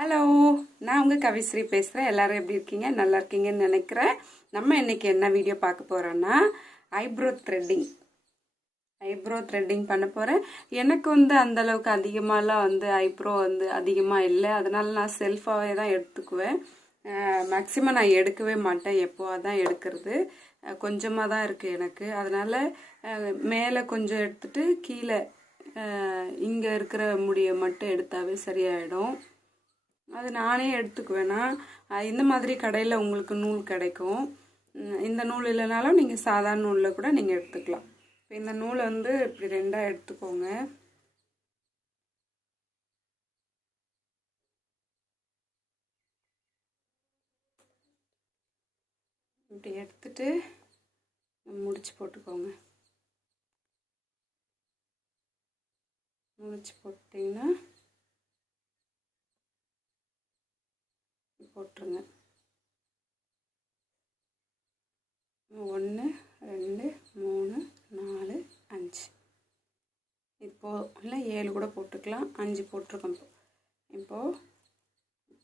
Hello, நான் உங்கள் கவிஸ்ரீ பேசுகிறேன். எல்லாரும் எப்படி இருக்கீங்க? நல்லா இருக்கீங்கன்னு நினைக்கிறேன். நம்ம இன்னைக்கு என்ன வீடியோ பார்க்க போகிறோன்னா ஐப்ரோ த்ரெட்டிங் பண்ண போகிறேன். எனக்கு அந்தளவுக்கு அதிகமாகலாம் ஐப்ரோ அதிகமாக இல்லை. அதனால நான் செல்ஃபாகவே தான் எடுத்துக்குவேன். மேக்ஸிமம் நான் எடுக்கவே மாட்டேன். எப்போவாக தான் எடுக்கிறது. கொஞ்சமாக தான் இருக்குது எனக்கு. அதனால் மேலே கொஞ்சம் எடுத்துட்டு கீழே இங்கே இருக்கிற முடியை மட்டும் எடுத்தாவே சரியாயிடும். அது நானே எடுத்துக்குவேன்னா இந்த மாதிரி கடையில் உங்களுக்கு நூல் கிடைக்கும். இந்த நூல் இல்லைனாலும் நீங்கள் சாதாரண நூலில் கூட நீங்கள் எடுத்துக்கலாம். இப்போ இந்த நூலை இப்படி ரெண்டாக எடுத்துக்கோங்க. இப்படி எடுத்துட்டு முடிச்சு போட்டுக்கோங்க. முடிச்சு போட்டிங்கன்னா போட்டுருங்க. 1 2 3 4 5 இப்போது இல்லை 7 கூட போட்டுக்கலாம். 5 போட்டிருக்கோம். இப்போது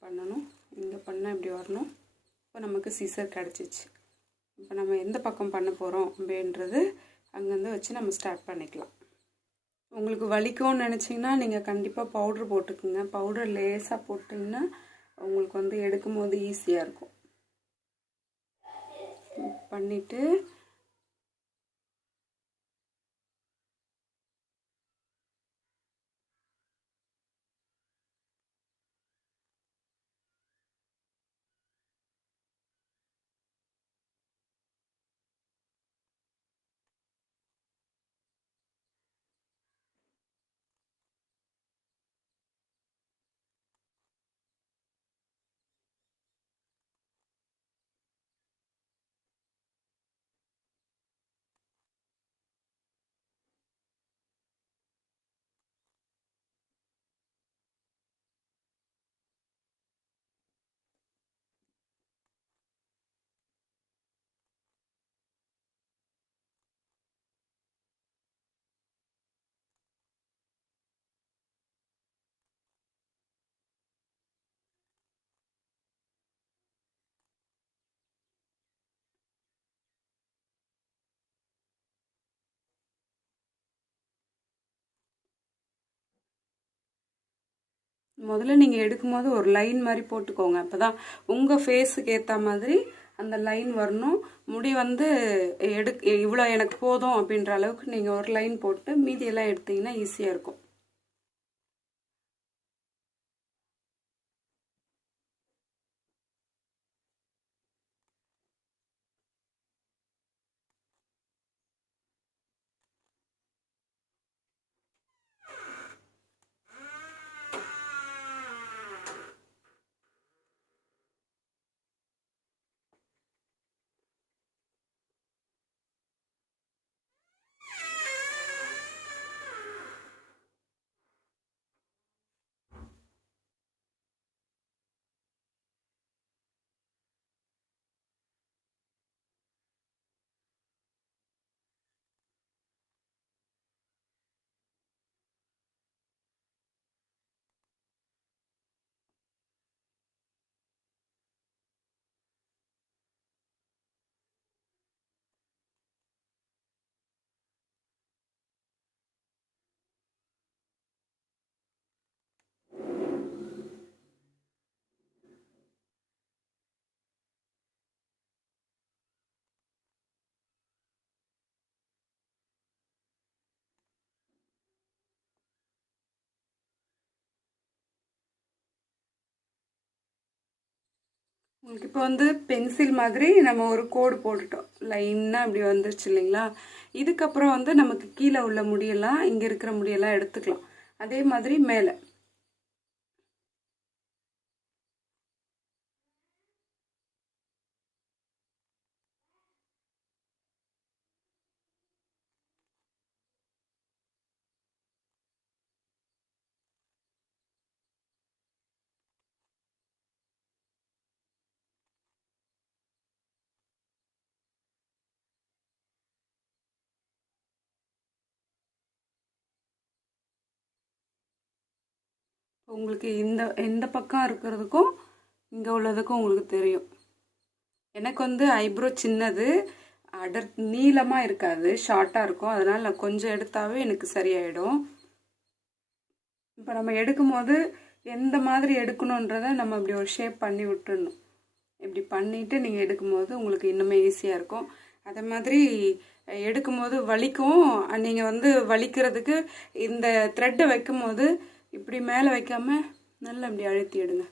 பண்ணணும். இங்கே பண்ணால் இப்படி வரணும். இப்போ நமக்கு சீசர் கிடச்சிச்சு. இப்போ நம்ம எந்த பக்கம் பண்ண போகிறோம் அப்படின்றது அங்கேருந்து வச்சு நம்ம ஸ்டார்ட் பண்ணிக்கலாம். உங்களுக்கு வலிக்கும்னு நினச்சிங்கன்னா நீங்கள் கண்டிப்பாக பவுட்ரு போட்டுக்குங்க. பவுடர் லேசாக போட்டிங்கன்னா உங்களுக்கு எடுக்கும் போது ஈஸியாக இருக்கும். பண்ணிவிட்டு முதல்ல நீங்கள் எடுக்கும்போது ஒரு லைன் மாதிரி போட்டுக்கோங்க. அப்போ தான் உங்கள் ஃபேஸுக்கு ஏற்ற மாதிரி அந்த லைன் வரணும். முடி இவ்வளோ எனக்கு போதும் அப்படின்ற அளவுக்கு நீங்கள் ஒரு லைன் போட்டு மீதியெல்லாம் எடுத்தீங்கன்னா ஈஸியாக இருக்கும். உங்களுக்கு இப்போ பென்சில் மாதிரி நம்ம ஒரு கோடு போட்டுட்டோம். லைனாக இப்படி வந்துருச்சு இல்லைங்களா? இதுக்கப்புறம் நமக்கு கீழே உள்ள முடியெல்லாம், இங்கே இருக்கிற முடியெல்லாம் எடுத்துக்கலாம். அதே மாதிரி மேலே உங்களுக்கு இந்த பக்கம் இருக்கிறதுக்கும் இங்கே உள்ளதுக்கும் உங்களுக்கு தெரியும். எனக்கு வந்து ஐப்ரோ சின்னது, நீளமாக இருக்காது, ஷார்ட்டாக இருக்கும். அதனால் நான் கொஞ்சம் எடுத்தாவே எனக்கு சரியாயிடும். இப்போ நம்ம எடுக்கும்போது எந்த மாதிரி எடுக்கணுன்றதை நம்ம இப்படி ஒரு ஷேப் பண்ணி விட்டுடணும். இப்படி பண்ணிவிட்டு நீங்கள் எடுக்கும்போது உங்களுக்கு இன்னுமே ஈஸியாக இருக்கும். அதே மாதிரி எடுக்கும்போது வலிக்கும். நீங்கள் வந்து வலிக்கிறதுக்கு இந்த த்ரெட்டை வைக்கும்போது இப்படி மேலே வைக்காமல் நல்லா இப்படி அழுத்தி எடுங்க.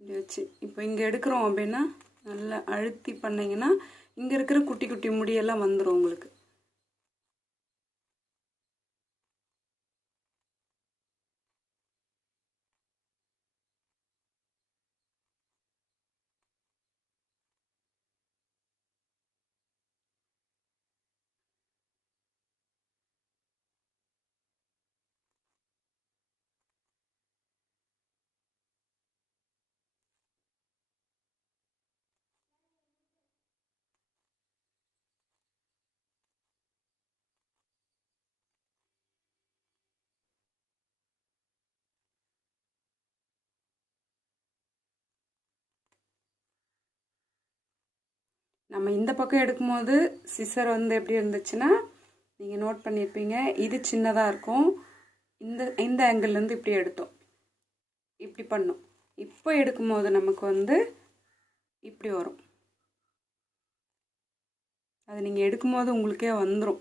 இப்படி வச்சு இப்போ இங்கே எடுக்கிறோம் அப்படின்னா நல்லா அழுத்தி பண்ணிங்கன்னா இங்கே இருக்கிற குட்டி குட்டி முடியெல்லாம் வந்துடும் உங்களுக்கு. நம்ம இந்த பக்கம் எடுக்கும்போது சிசர் வந்து எப்படி இருந்துச்சுன்னா நீங்கள் நோட் பண்ணியிருப்பீங்க, இது சின்னதாக இருக்கும். இந்த ஆங்கிள்லேருந்து இப்படி எடுத்தோம், இப்படி பண்ணோம். இப்போ எடுக்கும்போது நமக்கு வந்து இப்படி வரும். அது நீங்கள் எடுக்கும்போது உங்களுக்கே வந்துடும்.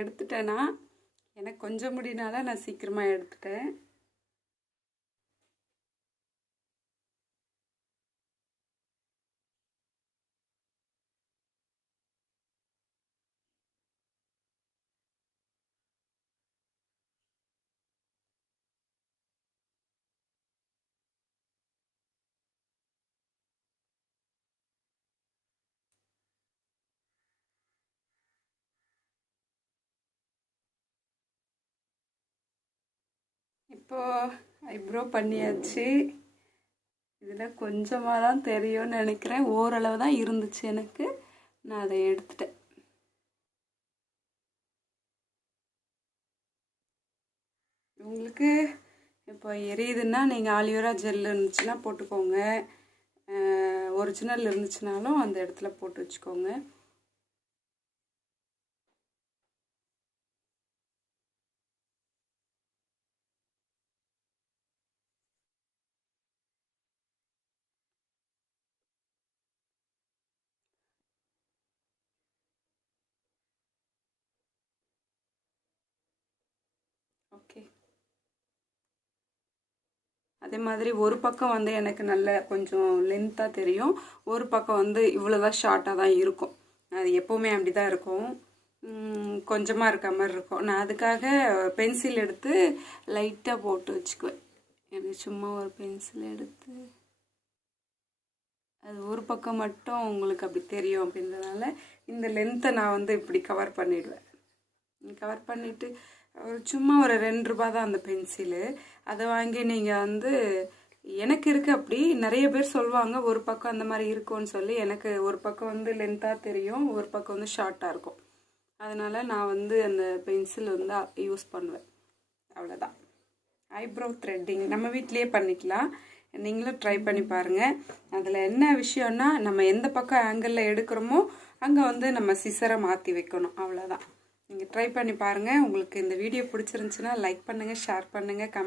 எடுத்துட்டேன்னா எனக்கு கொஞ்சம் முடினால நான் சீக்கிரமாக எடுத்துட்டேன். இப்போ ஐப்ரோ பண்ணியாச்சு. இதில் கொஞ்சமாக தான் தெரியும்னு நினைக்கிறேன், ஓரளவு தான் இருந்துச்சு எனக்கு. நான் அதை எடுத்துட்டேன். உங்களுக்கு இப்போ எரியுதுன்னா நீங்கள் ஆலிவேரா ஜெல் இருந்துச்சுன்னா போட்டுக்கோங்க, ஒரிஜினல் இருந்துச்சுனாலும் அந்த இடத்துல போட்டு வச்சுக்கோங்க. ஓகே, அதே மாதிரி ஒரு பக்கம் வந்து எனக்கு நல்ல கொஞ்சம் லென்த்தாக தெரியும், ஒரு பக்கம் வந்து இவ்வளோதான் ஷார்ட்டாக தான் இருக்கும். அது எப்போவுமே அப்படி தான் இருக்கும், கொஞ்சமாக இருக்க மாதிரி இருக்கும். நான் அதுக்காக பென்சில் எடுத்து லைட்டாக போட்டு வச்சுக்குவேன். எனக்கு சும்மா ஒரு பென்சில் எடுத்து அது ஒரு பக்கம் மட்டும் உங்களுக்கு அப்படி தெரியும் அப்படின்றதுனால இந்த லென்த்தை நான் வந்து இப்படி கவர் பண்ணிடுவேன். கவர் பண்ணிவிட்டு சும்மா ஒரு 2 ரூபா தான் அந்த பென்சிலு. அதை வாங்கி நீங்கள் வந்து எனக்கு இருக்குது அப்படி. நிறைய பேர் சொல்லுவாங்க ஒரு பக்கம் அந்த மாதிரி இருக்கும்னு சொல்லி. எனக்கு ஒரு பக்கம் வந்து லென்த்தாக தெரியும், ஒரு பக்கம் வந்து ஷார்ட்டாக இருக்கும். அதனால் நான் வந்து அந்த பென்சில் வந்து யூஸ் பண்ணுவேன். அவ்வளோதான். ஐப்ரோ த்ரெட்டிங் நம்ம வீட்லேயே பண்ணிக்கலாம். நீங்களும் ட்ரை பண்ணி பாருங்கள். அதில் என்ன விஷயம்னா, நம்ம எந்த பக்கம் ஆங்கிளில் எடுக்கிறோமோ அங்கே வந்து நம்ம சிசரை மாற்றி வைக்கணும். அவ்வளோதான். நீங்கள் ட்ரை பண்ணி பாருங்கள். உங்களுக்கு இந்த வீடியோ பிடிச்சிருந்துச்சுன்னா லைக் பண்ணுங்கள், ஷேர் பண்ணுங்கள், கமெண்ட்